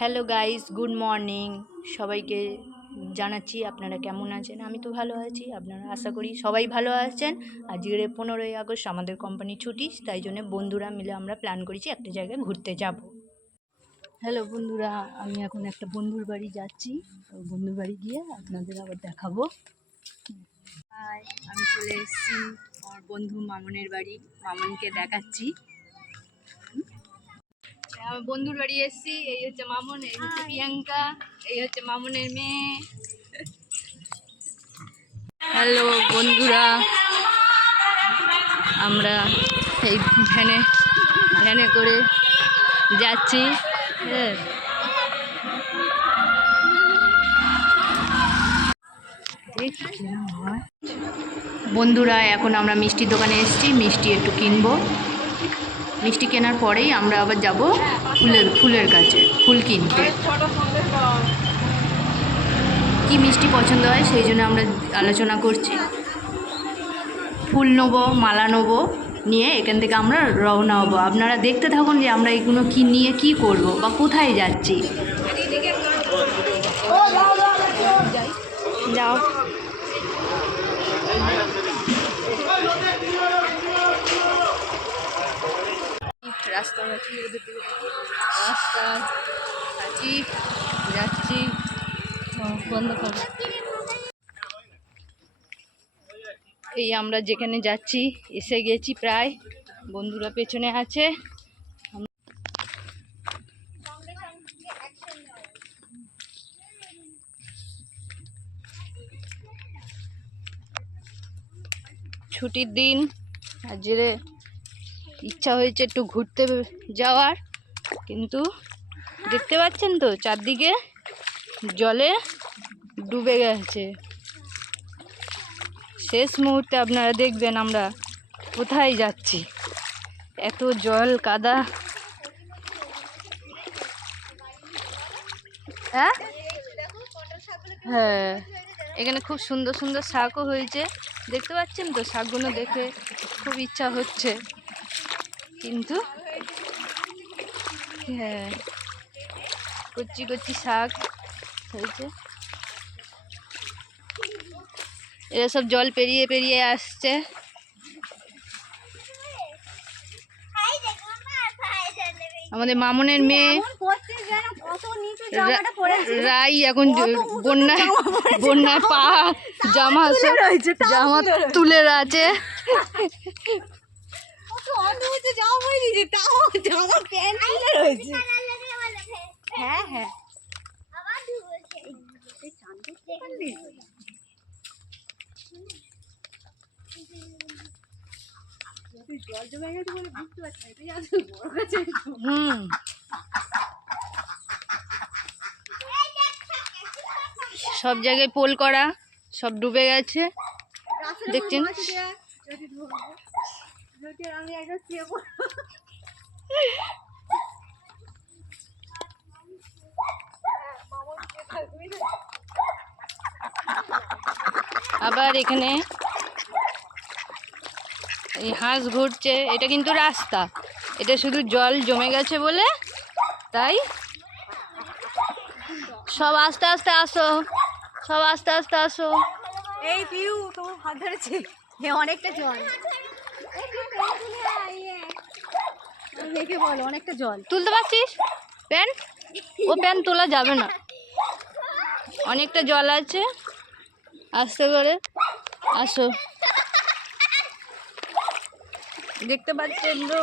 Hello guys, good morning. সবাইকে জানাচ্ছি আপনারা কেমন আছেন। আমি তো ভালো আছি, আপনারা আশা করি সবাই ভালো আছেন। আজকের 15ই আগস্ট আমাদের কোম্পানি ছুটি, তাই জন্য বন্ধুরা মিলে আমরা প্ল্যান করেছি একটা জায়গায় ঘুরতে যাব। হ্যালো বন্ধুরা, আমি এখন একটা বন্ধুর বাড়ি যাচ্ছি। বন্ধুর বাড়ি গিয়ে আপনাদের আবার দেখাবো। হাই, আমি চলে এসেছি আমার বন্ধু মামনের বাড়ি। মামনকে দেখাচ্ছি। আমার বন্ধুর বাড়ি এসেছি। এই হচ্ছে মামন, এই হচ্ছে প্রিয়াঙ্কা, এই হচ্ছে মামনের মেয়ে। হ্যালো বন্ধুরা, আমরা এই ভ্যানে করে যাচ্ছি। হ্যাঁ, বন্ধুরা এখন আমরা মিষ্টির দোকানে এসেছি, মিষ্টি একটু কিনবো। মিষ্টি কেনার পরেই আমরা আবার যাব ফুলের কাছে, ফুল কিনতে। কি মিষ্টি পছন্দ হয় সেই জন্য আমরা আলোচনা করছি। ফুল নেবো, মালা নেবো, নিয়ে এখান থেকে আমরা রওনা হবো। আপনারা দেখতে থাকুন যে আমরা এগুলো কি নিয়ে কি করব বা কোথায় যাচ্ছি। যাও, রাস্তা আছি, যাচ্ছি। বন্ধ করো। এই আমরা যেখানে যাচ্ছি এসে গেছি প্রায়। বন্ধুরা পেছনে আছে। ছুটির দিন, আজকে ইচ্ছা হয়েছে একটু ঘুরতে যাওয়ার, কিন্তু দেখতে পাচ্ছেন তো চারদিকে জলে ডুবে গেছে। শেষ মুহূর্তে আপনারা দেখবেন আমরা কোথায় যাচ্ছি। এত জল কাদা। হ্যাঁ হ্যাঁ, এখানে খুব সুন্দর সুন্দর শাকও হয়েছে, দেখতে পাচ্ছেন তো। শাকগুলো দেখে খুব ইচ্ছা হচ্ছে, কিন্তু হ্যাঁ, কচি কচি শাক হয়েছে। এরা সব জল পেরিয়ে পেরিয়ে আসছে। আমাদের মামনের মেয়ে রাই এখন বন্যায় পা জামা তুলে আছে। হ্যাঁ হ্যাঁ, সব জায়গায় পোল করা, সব ডুবে গেছে দেখছেন। আবার এখানে এই হাঁস ঘুরছে। এটা কিন্তু রাস্তা, এটা শুধু জল জমে গেছে বলে, তাই সব আস্তে আস্তে আসো, সব আস্তে আস্তে আসো। এই পিউ তোমার হাত ধরেছে, অনেকটা জল। দেখে বলো, অনেকটা জল তুলতে পারছিস প্যান? ও প্যান তোলা যাবে না, অনেকটা জল আছে। আস্তে করে আসো। দেখতে পাচ্ছেন তো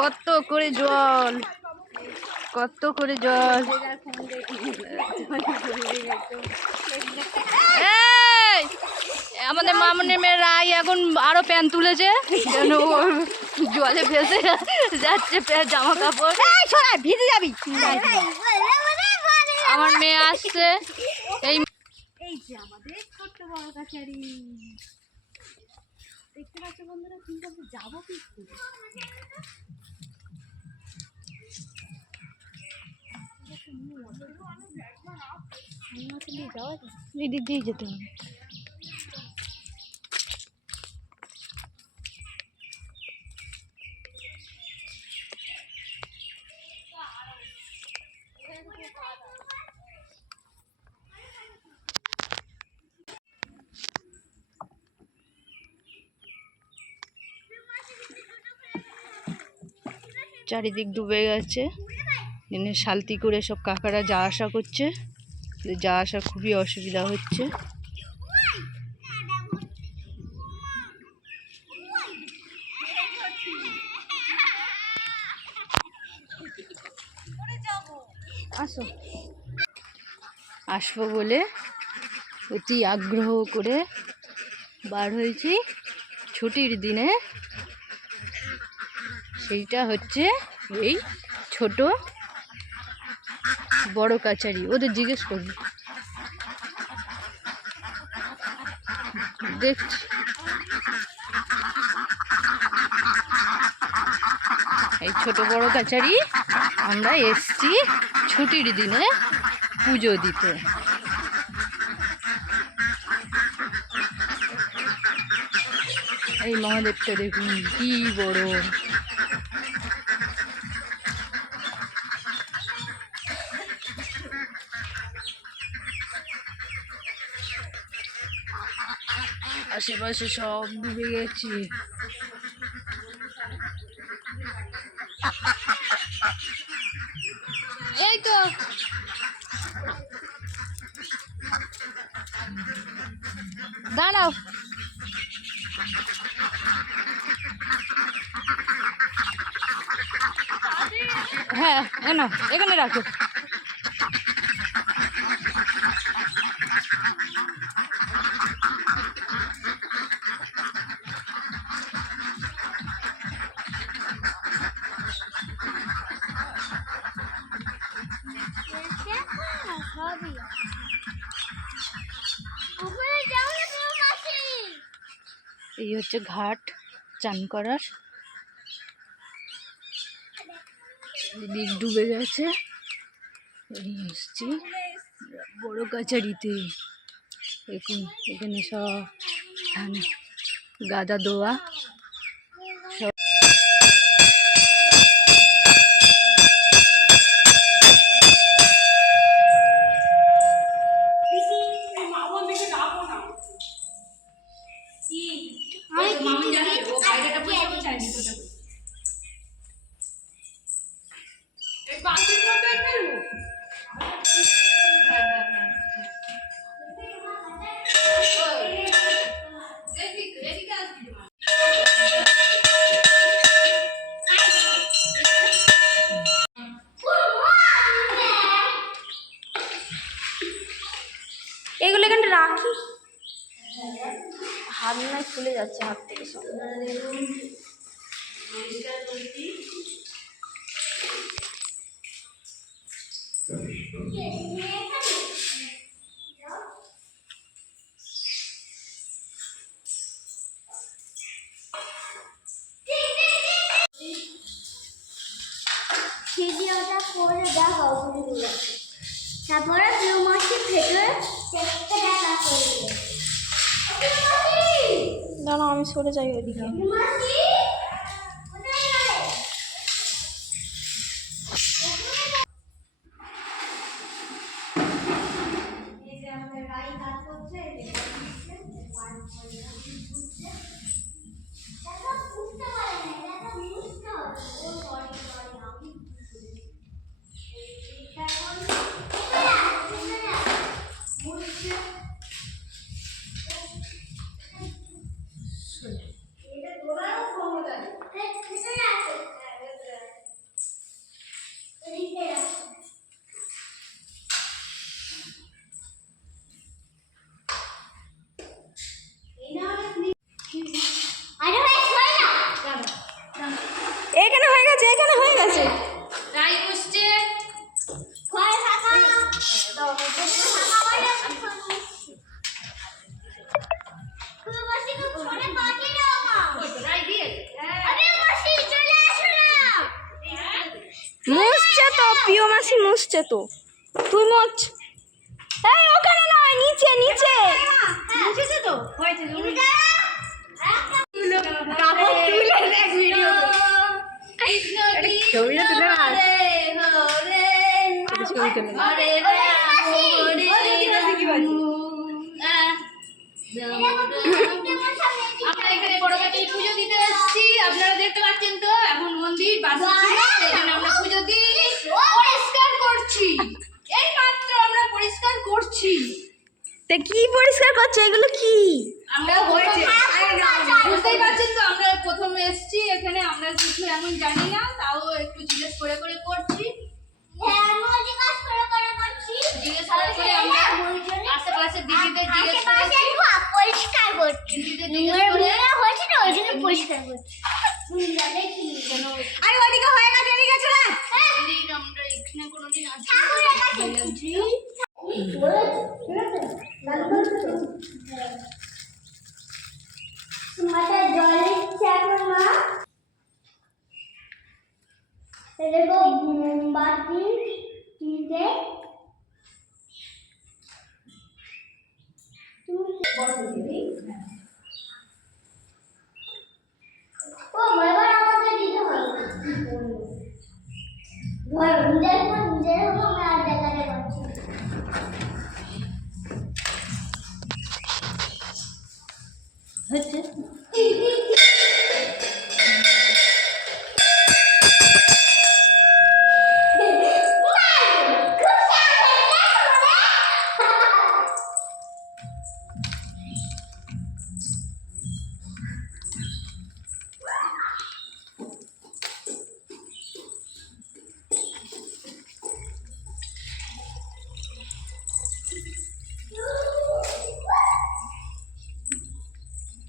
কত করে জল, কত করে জল। এই আমাদের মামনের মেয়ে রাই এখন আরো প্যান তুলেছে, যেন জলে ভেসে যাচ্ছে প্যান, জামা কাপড় ভিজে যাবি। আমার মেয়ে আসছে। এই যে আমাদের ছোট্ট বড় কাছারি, দেখতে পাচ্ছ বন্ধুরা, কিন্তু আমরা যাবো কি করে? এই দিক দিয়ে যেতে হবে। চারিদিক ডুবে গেছে। এনে শালতি করে সব কাকারা যা আসা করছে, যা আসা খুবই অসুবিধা হচ্ছে। আসবো বলে অতি আগ্রহ করে বার হয়েছি ছুটির দিনে। সেইটা হচ্ছে এই ছোট বড় কাচারি। ওদের জিজ্ঞেস করবি, দেখছি। এই ছোট বড় কাচারি আমরা এসছি ছুটির দিনে পুজো দিতে। এই মহাদেবটা দেখুন কি বড়। আশেপাশে সব ডুবে গেছে। এই তো দাঁড়াও। হ্যাঁ না, এখানে রাখো। এই হচ্ছে ঘাট চান করার। দিক ডুবে গেছে। এসছি বড় কাচারিতে। দেখুন এখানে সব গাদা দোয়া সব। এগুলো এখানে রাখি, হাত নয় খুলে যাচ্ছে হাত থেকে সব। ভিডিওটা করে দেখাও গুলো, তারপরে প্রিয় মাসি ভেতরে চেকটা দেখা করবে। দাঁড়াও আমি সরে যাই ওইদিকে। এখানে হয়ে গেছে, এখানে হয়ে গেছে। মুছছে তো প্রিয় মাসি, মুছছে তো। তুই মোছ। এই ওখানে নয়, নিচে নিচে মুছেছে তো হয়েছে। কাপড় তুলে দেখ ভিডিও। ছবিটা তুলে না, ছবি তুলে না। আমরা এখানে বড় কাঠি পুজো দিতে এসেছি, আপনারা দেখতে পাচ্ছেন তো। এখন মন্দির বাসি ছিল, সেই জন্য আমরা পুজো দিই, পরিষ্কার করছি। এই মাত্র আমরা পরিষ্কার করছি। তা কি পরিষ্কার করছে এগুলো কি? আমরা বুঝতেই পারছেন তো, আমরা প্রথমে এসেছি এখানে, আমরা কিছু এমন জানি না, তাও একটু জিজ্ঞেস করে করে করছি। জিজ্ঞেস করে করে আমরা আশেপাশে দিদিদের জিজ্ঞেস করেছি, পরিষ্কার করছি। দিদিদের জিজ্ঞেস করে হয়েছে না, ওই জন্য পরিষ্কার করছি। আরে ওদিকে হয়ে গেছে, এদিকে চলে দিদি আমরা এখানে কোনোদিন আসি মোমবাতি তিনটে ও এবার আমাদের দিতে হবে ঘর নিজের হবো আমি আর দেখাতে পারছি হচ্ছে।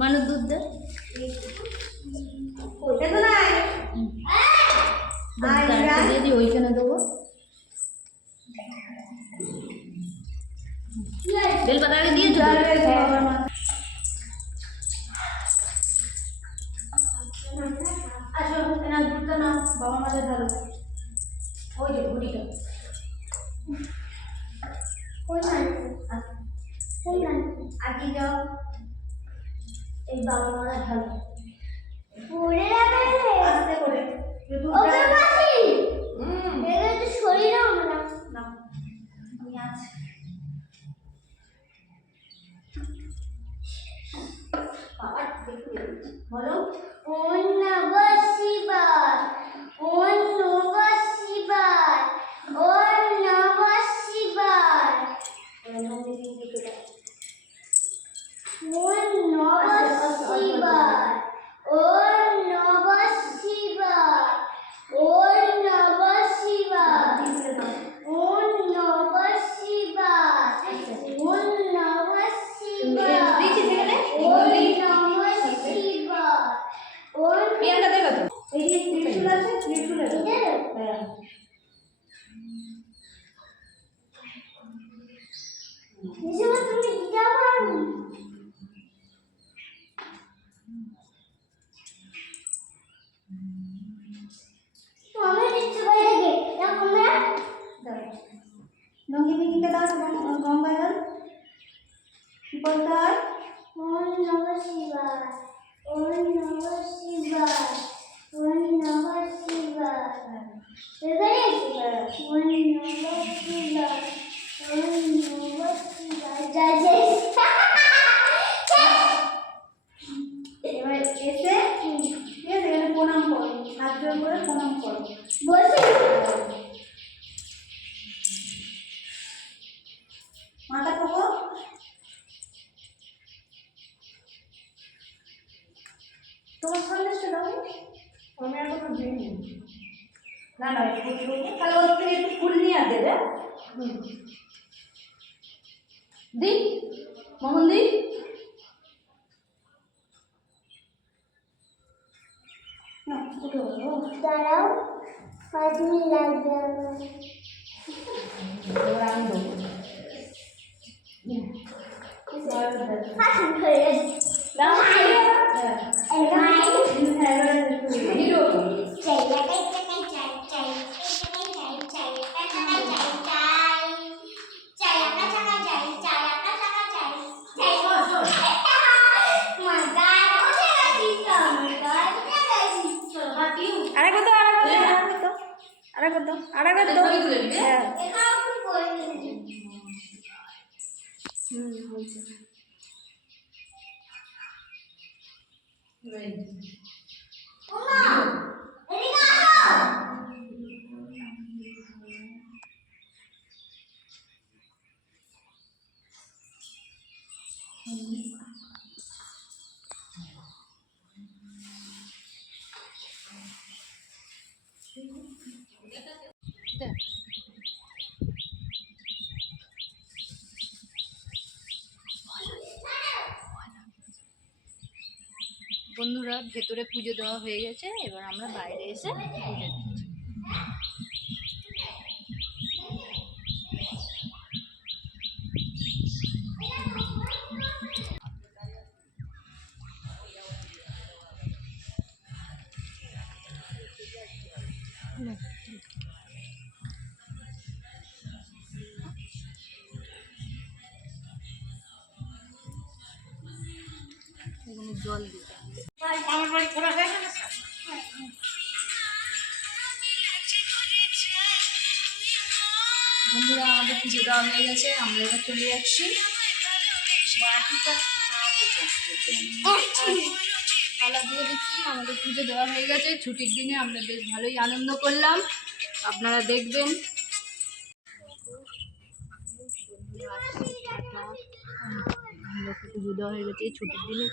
মানুষ দুধ দে দিদি ওইখানে দেবো, বেলপাতা আগে দিয়েছো আসো না দুধটা না বাবা মাঝে ঢালো, ওই যে ঘুড়িটা আগে যাও, এই বাবা মারা ঢালো আস্তে করে বলো ওম নমঃ শিবায় ওম নমঃ শিবায় ওম নমঃ শিবায় ওম নমঃ শিবায় ওম নমঃ শিবায় ওম নমঃ শিবায় ওম নমঃ শিবায় ওম নমঃ শিবায় ওম নমঃ পিয়ানটা দেবে তো, এই যে ত্রিশূল আছে, ত্রিশূল আছে হ্যাঁ লঙ্গি বিকিতে দাও গঙ্গা জল কি বলতে হয় ওম নমঃ শিবায় ওম নমঃ শিবায় ওম নমঃ শিবায় ওম নমঃ শিবায় ওম নমঃ শিবায় জয় জয় এবার এসে ঠিক আছে এখানে প্রণাম করো, হাত জোড় করে প্রণাম করো, বলছি মাথা ঠোকো, তোমার সন্দেশটা দাও, আমি আর কোনো দিইনি না না তাহলে ওর থেকে একটু ফুল নিয়ে আর দেবে দি মোহন দি না উঠো দাঁড়াও 5 মিনিট লাগবে আমার এবার আমি দেবো হয়ে গেছে দাও হিরো আরেকবার দাও হ্যাঁ বলছি বন্ধুরা, ভেতরে পুজো দেওয়া হয়ে গেছে, এবার আমরা বাইরে এসে পুজো দিচ্ছি। এখানে জল দিতে হবে। বন্ধুরা, আমাদের পুজো দেওয়া হয়ে গেছে, আমরা এবার চলে যাচ্ছি। তালা দিয়ে দিচ্ছি। আমাদের পুজো দেওয়া হয়ে গেছে। ছুটির দিনে আমরা বেশ ভালোই আনন্দ করলাম, আপনারা দেখবেন। পুজো দেওয়া হয়ে গেছে ছুটির দিনে।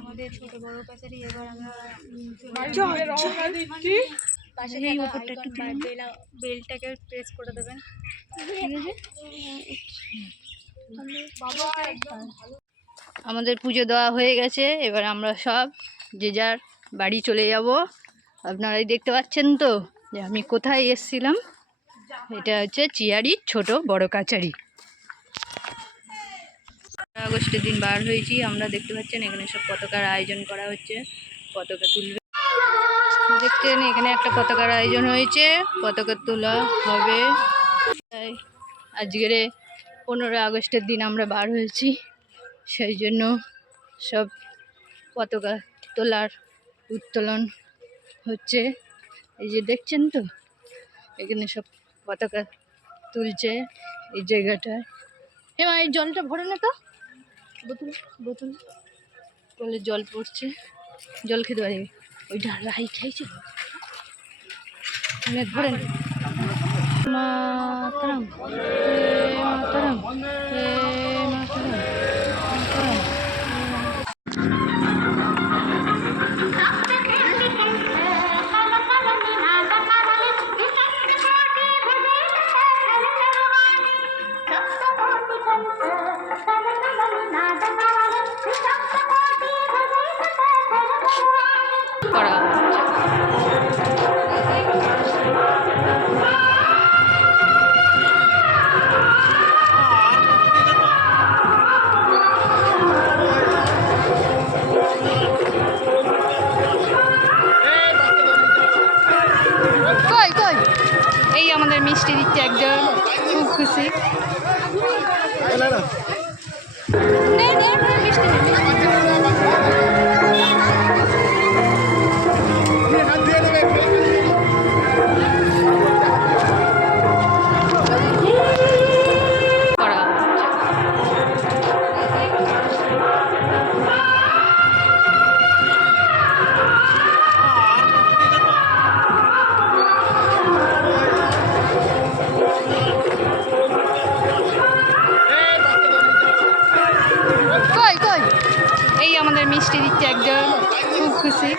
আমাদের ছোট বড় কাছারি এবার আমরা পাশে বেলটাকে প্রেস করে দেবেন, ঠিক আছে? আমাদের পুজো দেওয়া হয়ে গেছে, এবার আমরা সব যে যার বাড়ি চলে যাব। আপনারাই দেখতে পাচ্ছেন তো যে আমি কোথায় এসেছিলাম। এটা হচ্ছে চিয়াড়ির ছোট বড় কাছারি। আগস্টের দিন বার হয়েছি, আমরা দেখতে পাচ্ছেন এখানে সব পতাকার আয়োজন করা হচ্ছে। পতাকা তুলবে, দেখছেন এখানে একটা পতাকার আয়োজন হয়েছে, পতাকা তোলা হবে। তাই আজকের 15 আগস্টের দিন আমরা বার হয়েছি, সেই জন্য সব পতাকা তোলার উত্তোলন হচ্ছে। এই যে দেখছেন তো, এখানে সব পতাকা তুলছে এই জায়গাটায়। এবার এই জলটা ভরে না তো, বোতল কলে জল পড়ছে, জল খেতে পারি। ওইটা রাই খাইছে ভরে না। মাতরম মাতরম মাতরম মাতরম। এই আমাদের মিষ্টি দিচ্ছে একজন, খুব খুশি। এই আমাদের মিষ্টি দিচ্ছে একজন, খুব খুশি।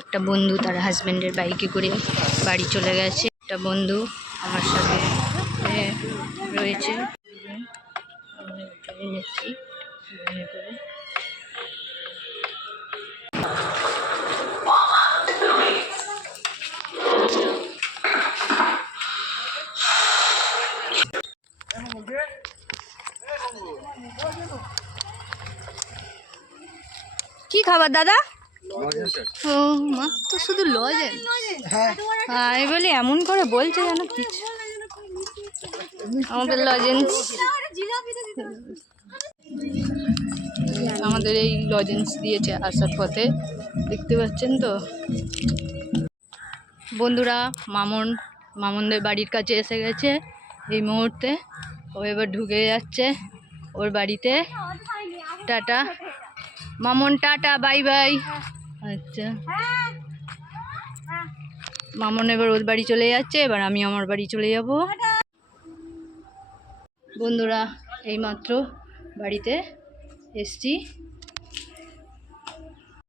একটা বন্ধু তার হাজবেন্ডের বাইকে করে বাড়ি চলে গেছে। একটা বন্ধু আমার সাথে রয়েছে, যাচ্ছি করে। কি খাবার দাদা? ও মা তো শুধু লজেন্স। আমি বলি এমন করে বলছে যেন কিছু। আমাদের লজেন্স, আমাদের এই লজেন্স দিয়েছে আসার পথে, দেখতে পাচ্ছেন তো বন্ধুরা। মামনদের বাড়ির কাছে এসে গেছে এই মুহূর্তে। ও এবার ঢুকে যাচ্ছে ওর বাড়িতে। Tata Mamon, tata, bye bye. আচ্ছা, মামন এবার ওর বাড়ি চলে যাচ্ছে, এবার আমি আমার বাড়ি চলে যাব। বন্ধুরা এইমাত্র বাড়িতে এসছি।